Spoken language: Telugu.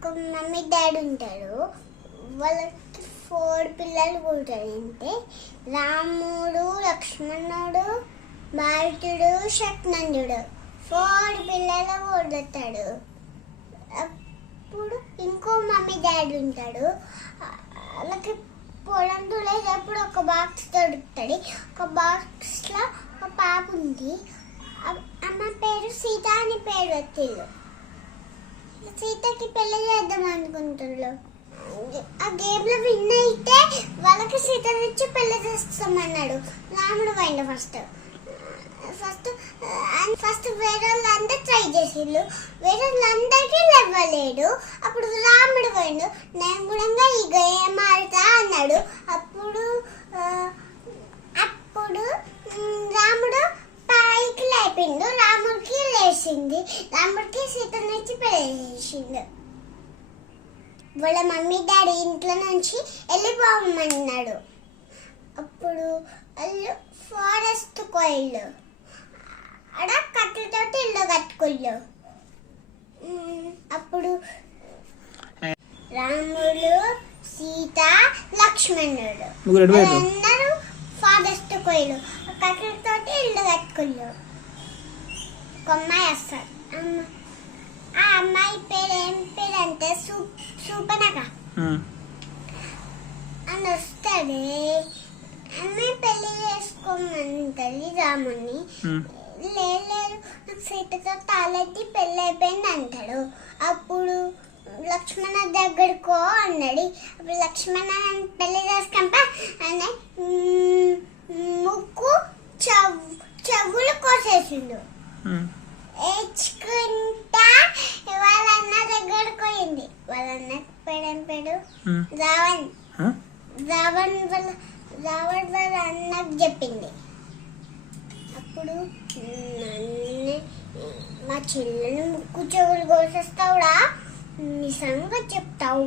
ఒక మమ్మీ డాడీ ఉంటారు. వాళ్ళకి 4 పిల్లలు పుడతారు. అంటే రాముడు, లక్ష్మణుడు, భారతుడు, శక్నందుడు 4 పిల్లలు పుడతాడు. అప్పుడు ఇంకో మమ్మీ డాడీ ఉంటాడు. వాళ్ళకి పొలం తులేటప్పుడు ఒక బాక్స్ దొరుకుతుంది. ఒక బాక్స్లో ఒక పాప ఉంది. అమ్మ పేరు సీత అని పేరు వచ్చిండు. సీతకి పెళ్లి చేద్దాం అనుకుంటున్నారు. ఆ గేమ్లో విన్ అయితే వాళ్ళకి సీతనిచ్చి పెళ్లి చేస్తామన్నాడు. రాముడు పోయిండు ఫస్ట్ వేరే వాళ్ళందరూ ట్రై చేసిండు. వేరే వాళ్ళందరికీ లేవలేడు. అప్పుడు రాముడు పోయిండు. నేను కూడా ఈ గేమ్ ఆడతా అన్నాడు. అప్పుడు రాముడు పైకి లేపిండు. రాముడికి లేచింది. రాముడికి సీతనిచ్చి పెళ్లి చేసిండు. వాళ్ళ మమ్మీ డాడీ ఇంట్లో నుంచి వెళ్ళిపోమన్నాడు. అప్పుడు వాళ్ళు ఫారెస్ట్ కోయిళ్ళు అక్కడ కట్టెలతోటి ఇల్లు కట్టుకోళ్ళు. అప్పుడు రాముడు, సీత, లక్ష్మణుడు అందరూ ఫారెస్ట్ కోయిలు కట్టెలతోటి ఇల్లు కట్టుకోళ్ళు. ఒక అమ్మాయి వస్తారు. ఆ అమ్మాయి పేరు ఏం పేరు అంటే సూపనక అని వస్తుంది. అమ్మాయి పెళ్లి చేసుకోమంటది రాముని. లేదు నాకు సీతతో తాళెత్తి పెళ్ళి అయిపోయింది అంటాడు. అప్పుడు లక్ష్మణ దగ్గరకో అన్నాడు. అప్పుడు లక్ష్మణ పెళ్లి చేసుకుంట అని ముక్కు చెవులు కోసేసిండు. ఏడ్చుకుంటా వాళ్ళన్న దగ్గరకు పోయింది. వాళ్ళన్న పేరు రావణ్. రావణ్ వాళ్ళ అన్నకు చెప్పింది. అప్పుడు మా చెల్లెలు ముక్కు చెవులు కోసేస్తావురా, నిజంగా చెప్తావు